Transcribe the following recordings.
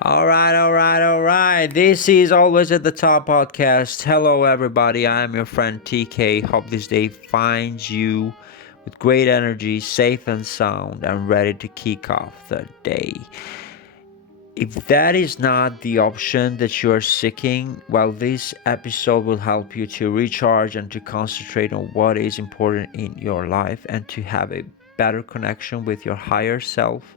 All right. This is Always at the Top podcast. Hello, everybody. I am your friend TK. Hope this day finds you with great energy, safe and sound, and ready to kick off the day. If that is not the option that you are seeking, well, this episode will help you to recharge and to concentrate on what is important in your life and to have a better connection with your higher self,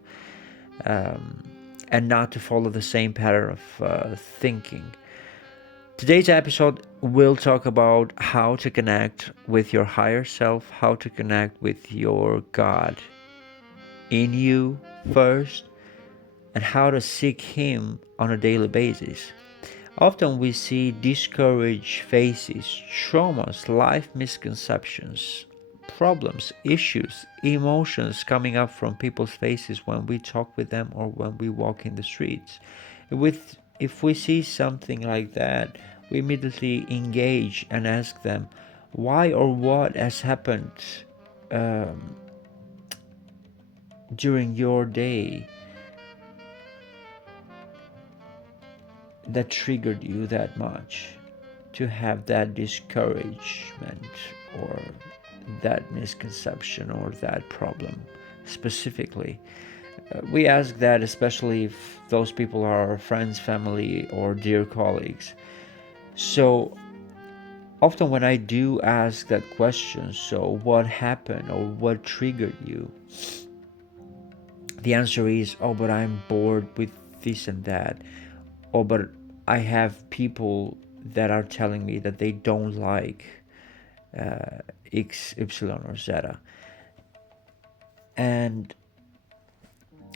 um, and not to follow the same pattern of thinking. Today's episode will talk about how to connect with your higher self, how to connect with your God in you first, and how to seek Him on a daily basis. Often we see discouraged faces, traumas, life misconceptions, problems, issues, emotions coming up from people's faces when we talk with them or when we walk in the streets. If we see something like that, we immediately engage and ask them why or what has happened um, during your day that triggered you that much to have that discouragement or that misconception or that problem specifically. We ask that especially if those people are our friends, family, or dear colleagues. So often when I do ask that question, so what happened or what triggered you? The answer is, oh, but I'm bored with this and that. Oh, but I have people that are telling me that they don't like X, Y, or Z. And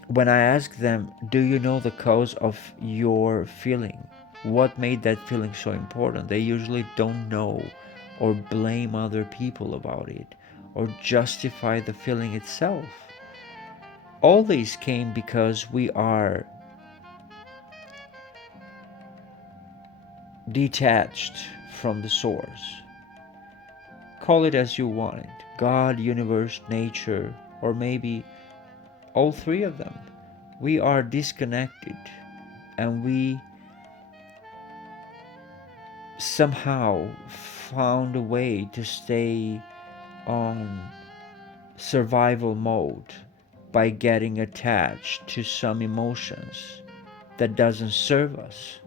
when I ask them, do you know the cause of your feeling? What made that feeling so important? They usually don't know or blame other people about it or justify the feeling itself. All these came because we are detached from the source. Call it as you want it: God, universe, nature, or maybe all three of them. We are disconnected and we somehow found a way to stay on survival mode by getting attached to some emotions that doesn't serve us.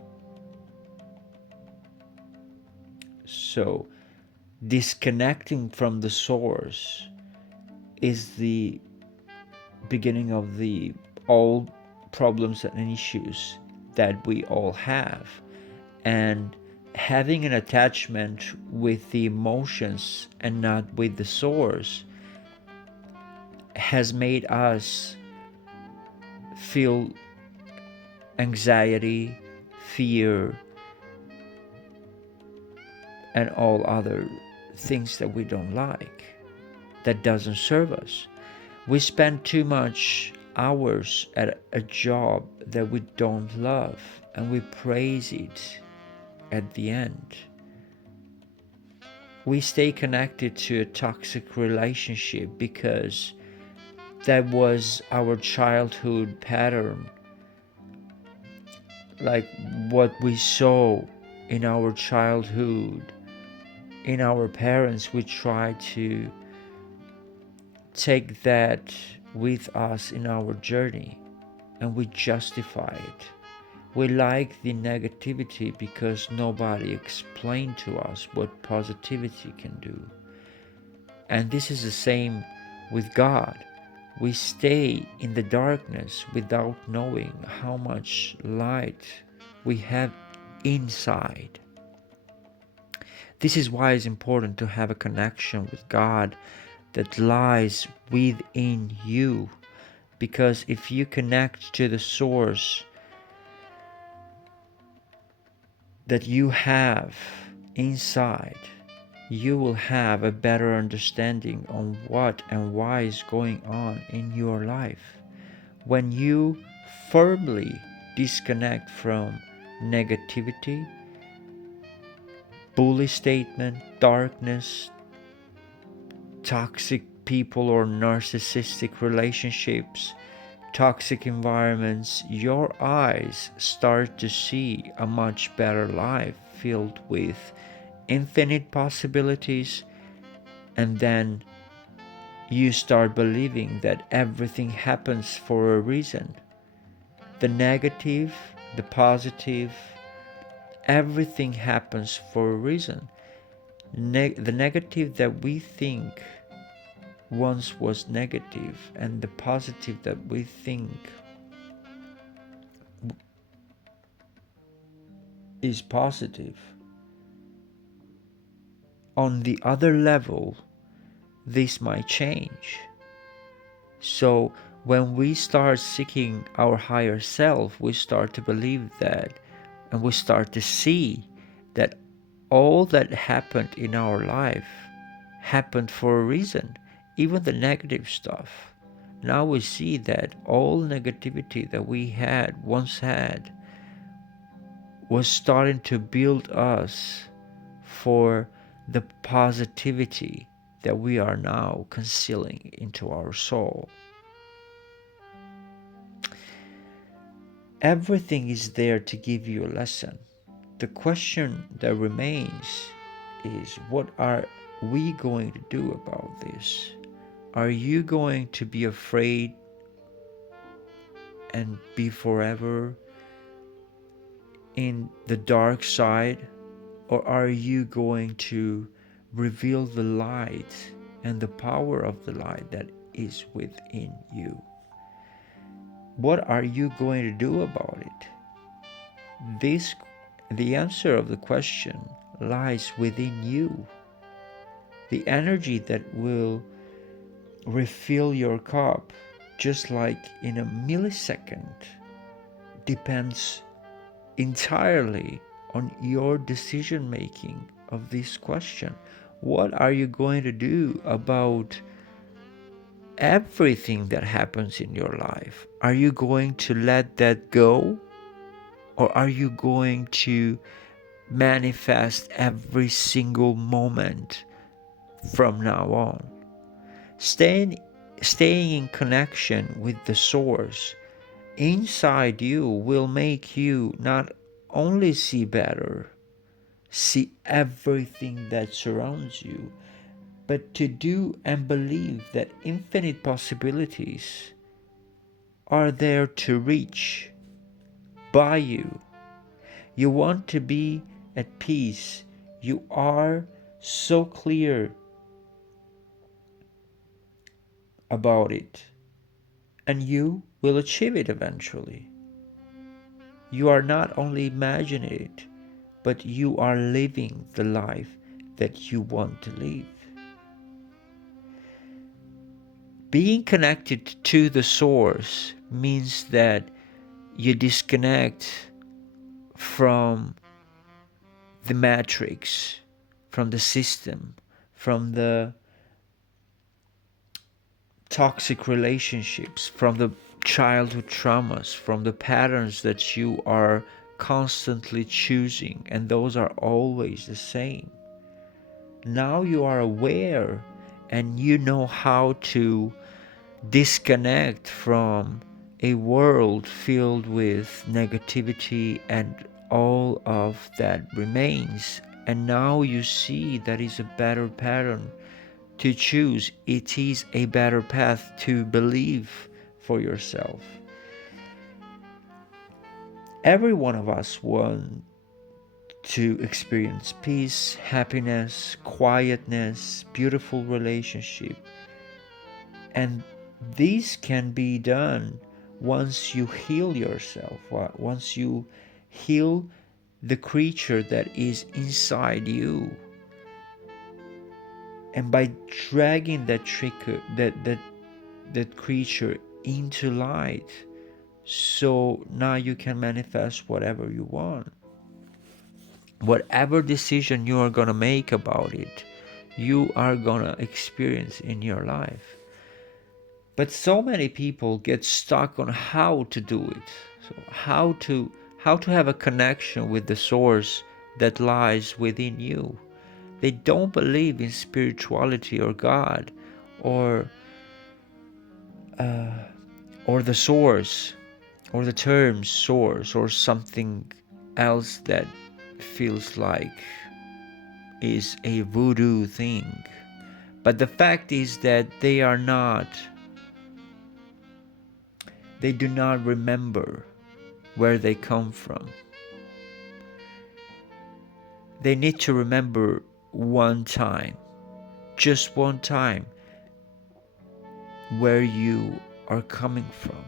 So disconnecting from the source is the beginning of the all problems and issues that we all have. And having an attachment with the emotions and not with the source has made us feel anxiety, fear, and all other things that we don't like, that doesn't serve us. We spend too much hours at a job that we don't love and we praise it at the end. We stay connected to a toxic relationship because that was our childhood pattern, like what we saw in our childhood, in our parents. We try to take that with us in our journey and we justify it. We like the negativity because nobody explained to us what positivity can do. And this is the same with God. We stay in the darkness without knowing how much light we have inside. This is why it's important to have a connection with God that lies within you. Because if you connect to the source that you have inside, you will have a better understanding on what and why is going on in your life. When you firmly disconnect from negativity, bully statement, darkness, toxic people or narcissistic relationships, toxic environments, your eyes start to see a much better life filled with infinite possibilities, and then you start believing that everything happens for a reason. The negative, the positive, everything happens for a reason. The negative that we think once was negative, and the positive that we think is positive, on the other level, this might change. So when we start seeking our higher self, we start to believe that, and we start to see that all that happened in our life happened for a reason, even the negative stuff. Now we see that all negativity that we once had was starting to build us for the positivity that we are now concealing into our soul. Everything is there to give you a lesson. The question that remains is, what are we going to do about this? Are you going to be afraid and be forever in the dark side? Or are you going to reveal the light and the power of the light that is within you? What are you going to do about it? The answer of the question lies within you. The energy that will refill your cup, just like in a millisecond, depends entirely on your decision making of this question. What are you going to do about everything that happens in your life? Are you going to let that go? Or are you going to manifest every single moment from now on? Staying in connection with the source inside you will make you not only see better, see everything that surrounds you, but to do and believe that infinite possibilities are there to reach by you. You want to be at peace. You are so clear about it, and you will achieve it eventually. You are not only imagining it, but you are living the life that you want to live. Being connected to the source means that you disconnect from the matrix, from the system, from the toxic relationships, from the childhood traumas, from the patterns that you are constantly choosing, and those are always the same. Now you are aware and you know how to disconnect from a world filled with negativity and all of that remains. And now you see that is a better pattern to choose. It is a better path to believe for yourself. Every one of us wants to experience peace, happiness, quietness, beautiful relationship. And this can be done once you heal yourself, once you heal the creature that is inside you. And by dragging that creature into light, so now you can manifest whatever you want. Whatever decision you are going to make about it, you are going to experience in your life. But so many people get stuck on how to do it. So how to have a connection with the source that lies within you. They don't believe in spirituality or God or or the source, or the term source, or something else that feels like is a voodoo thing. But the fact is that they do not remember where they come from. They need to remember one time, just one time, where you are coming from.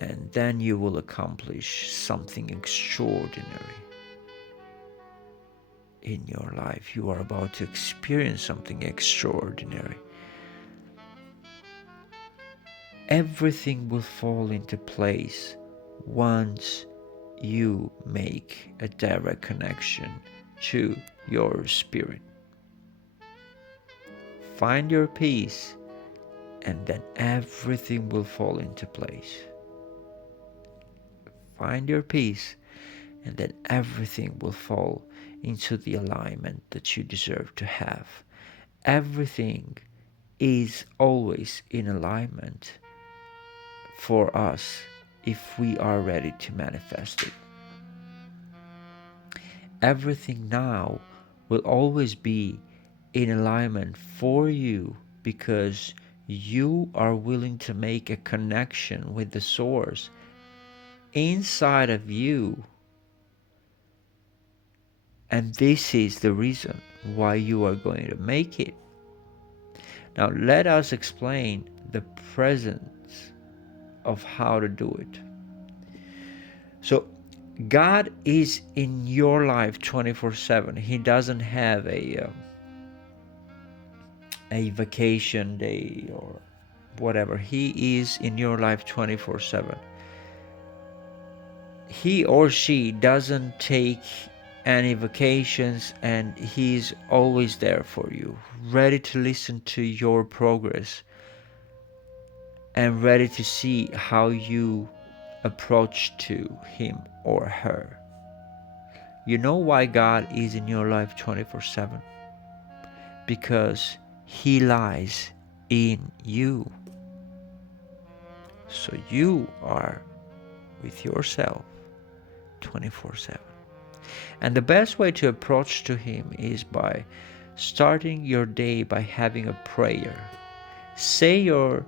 And then you will accomplish something extraordinary in your life. You are about to experience something extraordinary. Everything will fall into place once you make a direct connection to your spirit. Find your peace, and then everything will fall into place. Find your peace, and then everything will fall into the alignment that you deserve to have. Everything is always in alignment for us if we are ready to manifest it. Everything now will always be in alignment for you because you are willing to make a connection with the source inside of you. And this is the reason why you are going to make it. Now let us explain the presence of how to do it. So God is in your life 24/7. He doesn't have a vacation day or whatever. He is in your life 24/7. He or she doesn't take any vacations, and he's always there for you, ready to listen to your progress and ready to see how you approach to him or her. You know why God is in your life 24/7? Because he lies in you. So you are with yourself 24/7. And the best way to approach to him is by starting your day by having a prayer. Say your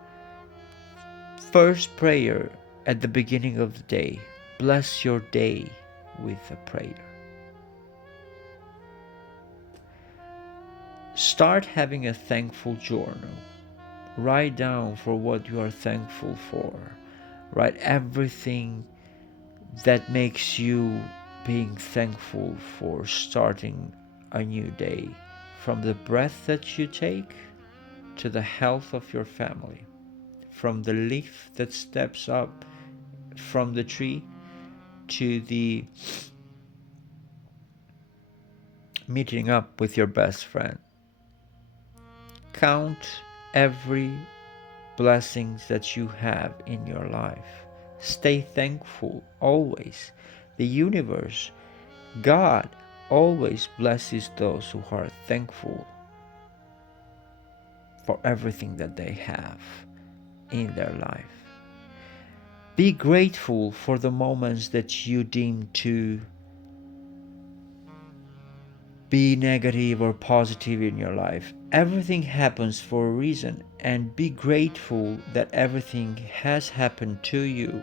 first prayer at the beginning of the day. Bless your day with a prayer. Start having a thankful journal. Write down for what you are thankful for. Write everything that makes you being thankful for starting a new day. From the breath that you take to the health of your family. From the leaf that steps up from the tree to the meeting up with your best friend. Count every blessings that you have in your life. Stay thankful always. The universe, God, always blesses those who are thankful for everything that they have in their life. Be grateful for the moments that you deem to be negative or positive in your life. Everything happens for a reason, and be grateful that everything has happened to you.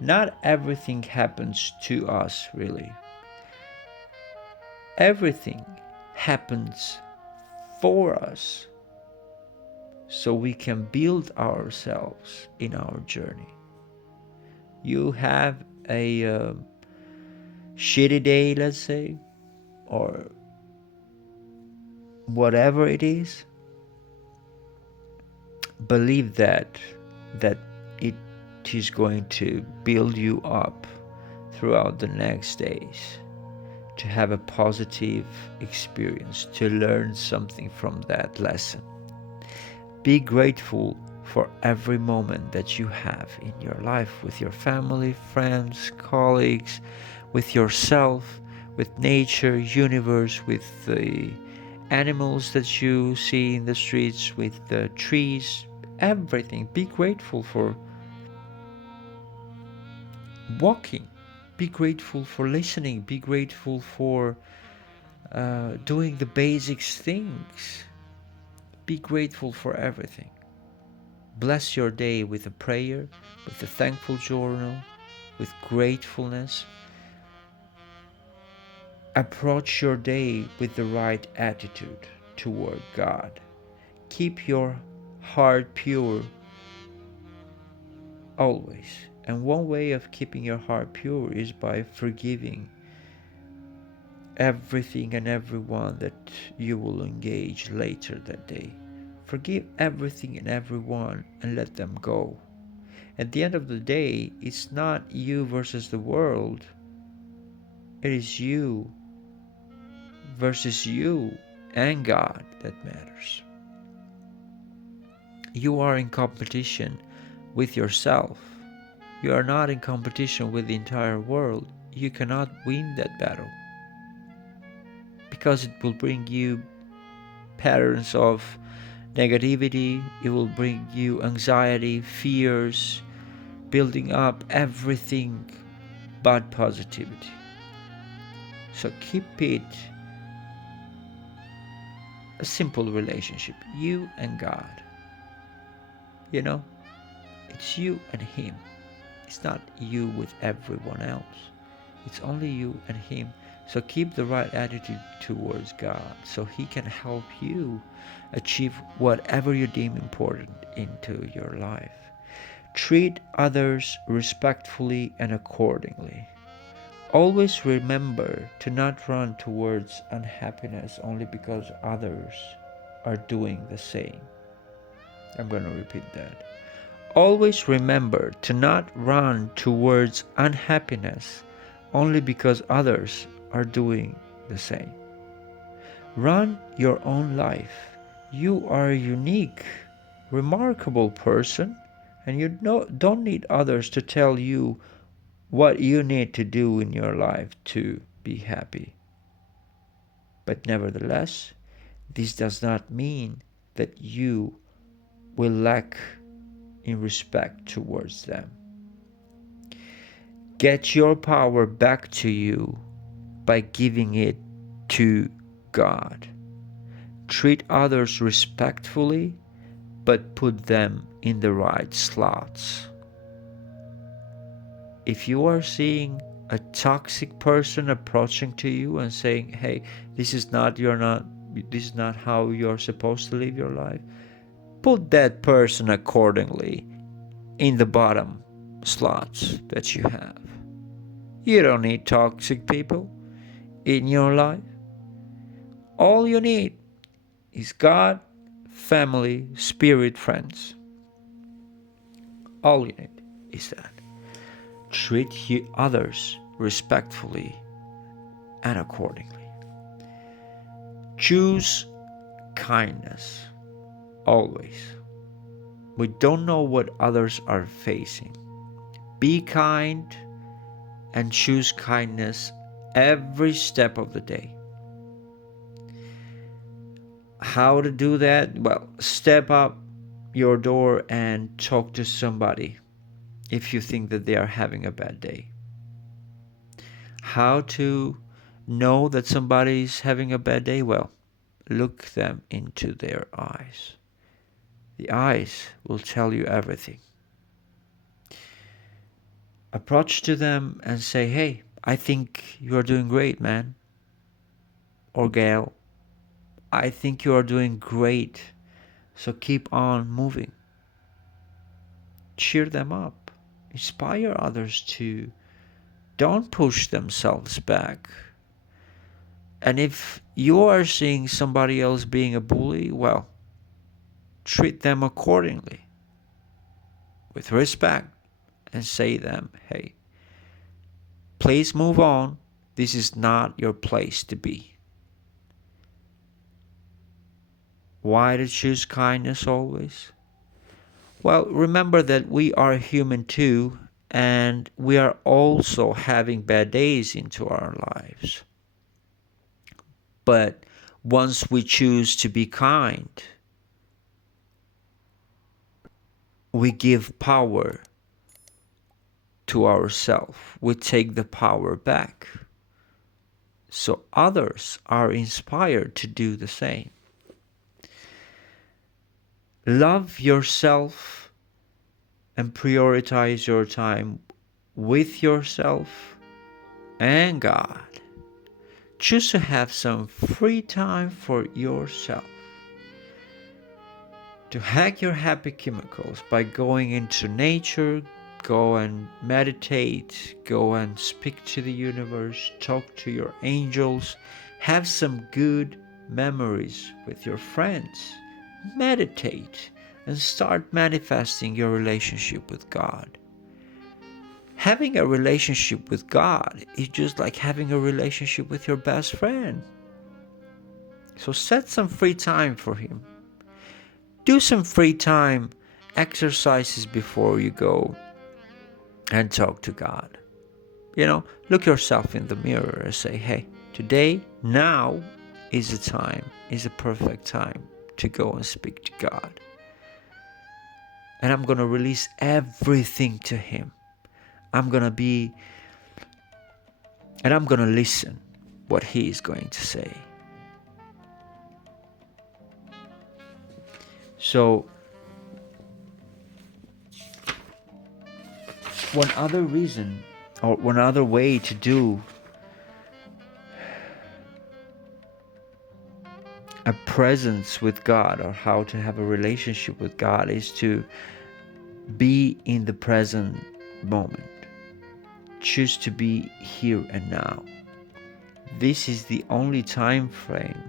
Not everything happens to us, really. Everything happens for us so we can build ourselves in our journey. You have a shitty day, let's say, or whatever it is, believe that it is going to build you up throughout the next days, to have a positive experience, to learn something from that lesson. Be grateful for every moment that you have in your life with your family, friends, colleagues, with yourself, with nature, universe, with the animals that you see in the streets, with the trees, everything. Be grateful for walking. Be grateful for listening. Be grateful for doing the basic things. Be grateful for everything. Bless your day with a prayer, with a thankful journal, with gratefulness. Approach your day with the right attitude toward God. Keep your heart pure always. And one way of keeping your heart pure is by forgiving everything and everyone that you will engage later that day. Forgive everything and everyone and let them go. At the end of the day, it's not you versus the world. It is you versus you and God that matters. You are in competition with yourself. You are not in competition with the entire world. You cannot win that battle because it will bring you patterns of negativity, it will bring you anxiety, fears, building up everything but positivity. So keep it a simple relationship, you and God. You know, it's you and Him. It's not you with everyone else. It's only you and Him. So keep the right attitude towards God so He can help you achieve whatever you deem important into your life. Treat others respectfully and accordingly. Always remember to not run towards unhappiness only because others are doing the same. I'm going to repeat that. Always remember to not run towards unhappiness only because others are doing the same. Run your own life. You are a unique, remarkable person, and you don't need others to tell you what you need to do in your life to be happy. But nevertheless, this does not mean that you will lack in respect towards them. Get your power back to you by giving it to God. Treat others respectfully, but put them in the right slots. If you are seeing a toxic person approaching to you and saying, "Hey, this is not how you're supposed to live your life," put that person accordingly in the bottom slots that you have. You don't need toxic people in your life. All you need is God, family, spirit, friends. All you need is that. Treat others respectfully and accordingly. Choose kindness always. We don't know what others are facing. Be kind and choose kindness every step of the day. How to do that? Well, step up your door and talk to somebody if you think that they are having a bad day. How to know that somebody is having a bad day? Well, look them into their eyes. The eyes will tell you everything. Approach to them and say, "Hey, I think you are doing great, man or gal. I think you are doing great. So keep on moving." Cheer them up. Inspire others to don't push themselves back. And if you are seeing somebody else being a bully, well, treat them accordingly with respect and say them, "Hey, please move on. This is not your place to be." Why to choose kindness always? Well, remember that we are human too, and we are also having bad days into our lives. But once we choose to be kind, we give power to ourselves. We take the power back. So others are inspired to do the same. Love yourself and prioritize your time with yourself and God. Choose to have some free time for yourself. To hack your happy chemicals by going into nature, go and meditate, go and speak to the universe, talk to your angels, have some good memories with your friends, meditate, and start manifesting your relationship with God. Having a relationship with God is just like having a relationship with your best friend. So set some free time for Him. Do some free time exercises before you go and talk to God. Look yourself in the mirror and say, hey, today, now is the time, is a perfect time to go and speak to God. And I'm going to release everything to Him. I'm going to listen what He is going to say. So, one other reason or one other way to do a presence with God, or how to have a relationship with God, is to be in the present moment. Choose to be here and now. This is the only time frame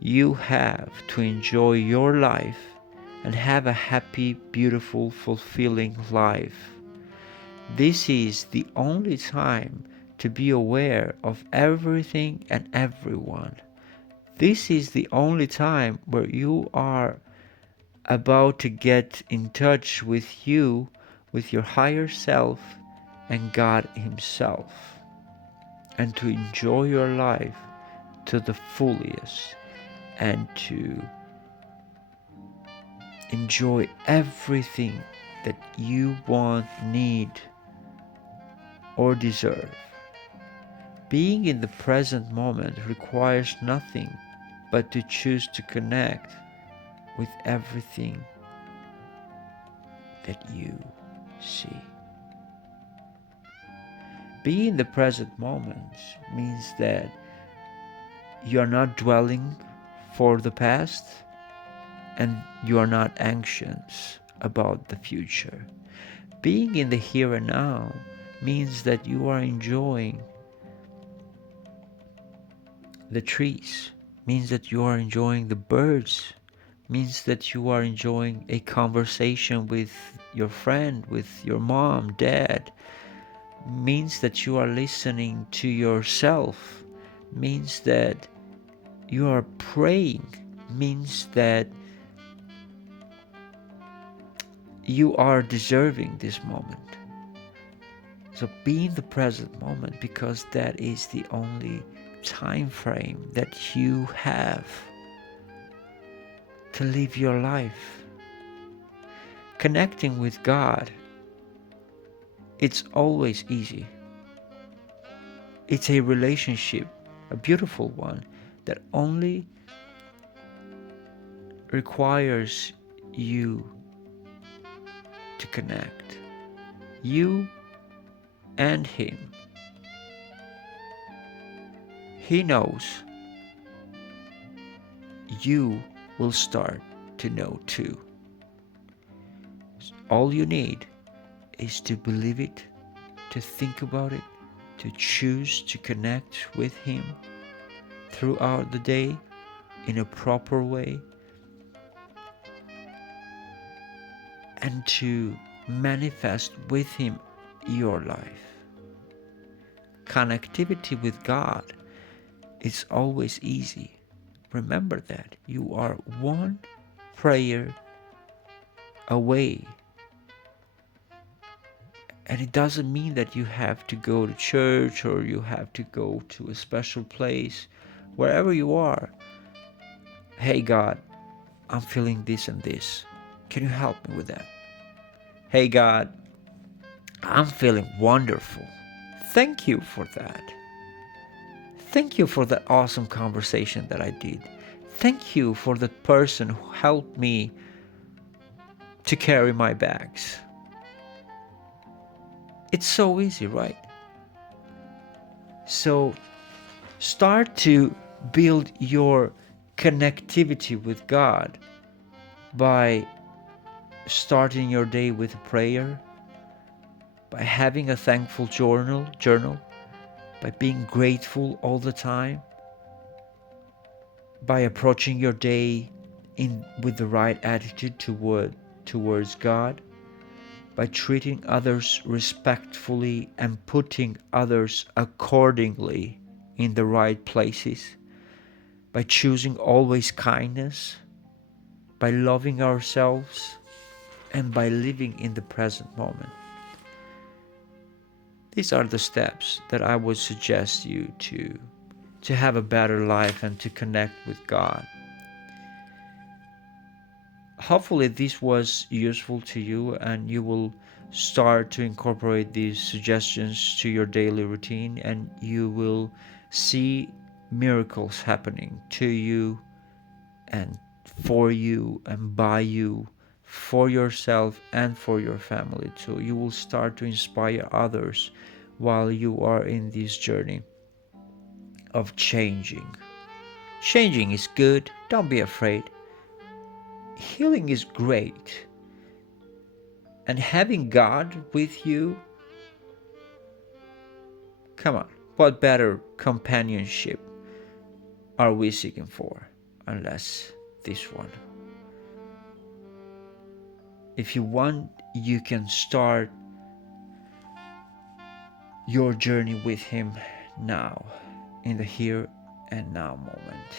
you have to enjoy your life and have a happy, beautiful, fulfilling life. This is the only time to be aware of everything and everyone. This is the only time where you are about to get in touch with you, with your higher self and God Himself, and to enjoy your life to the fullest, and to enjoy everything that you want, need, or deserve. Being in the present moment requires nothing but to choose to connect with everything that you see. Being in the present moment means that you are not dwelling for the past and you are not anxious about the future. Being in the here and now means that you are enjoying the trees, means that you are enjoying the birds, means that you are enjoying a conversation with your friend, with your mom, dad, means that you are listening to yourself, means that you are praying, means that you are deserving this moment. So be in the present moment, because that is the only time frame that you have to live your life. Connecting with God, it's always easy. It's a relationship, a beautiful one, that only requires you to connect. You and Him. He knows. You will start to know too. All you need is to believe it, to think about it, to choose to connect with Him throughout the day in a proper way, and to manifest with Him your life. Connectivity with God is always easy. Remember that you are one prayer away. And it doesn't mean that you have to go to church or you have to go to a special place. Wherever you are, hey God, I'm feeling this and this. Can you help me with that? Hey God, I'm feeling wonderful. Thank you for that. Thank you for that awesome conversation that I did. Thank you for the person who helped me to carry my bags. It's so easy, right? So start to build your connectivity with God by starting your day with a prayer, by having a thankful journal, by being grateful all the time, by approaching your day in with the right attitude towards God, by treating others respectfully and putting others accordingly in the right places, by choosing always kindness, by loving ourselves, and by living in the present moment. These are the steps that I would suggest you to have a better life and to connect with God. Hopefully this was useful to you and you will start to incorporate these suggestions to your daily routine, and you will see miracles happening to you and for you and by you, for yourself and for your family too. You will start to inspire others while you are in this journey of changing. Changing is good, don't be afraid. Healing is great. And having God with you, come on, what better companionship are we seeking for unless this one? If you want, you can start your journey with Him now, in the here and now moment.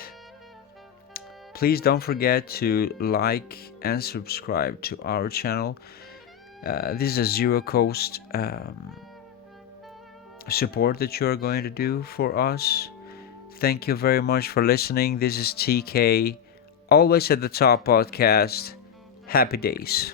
Please don't forget to like and subscribe to our channel. This is a zero cost support that you're going to do for us. Thank you very much for listening. This is TK, always at the top podcast. Happy days.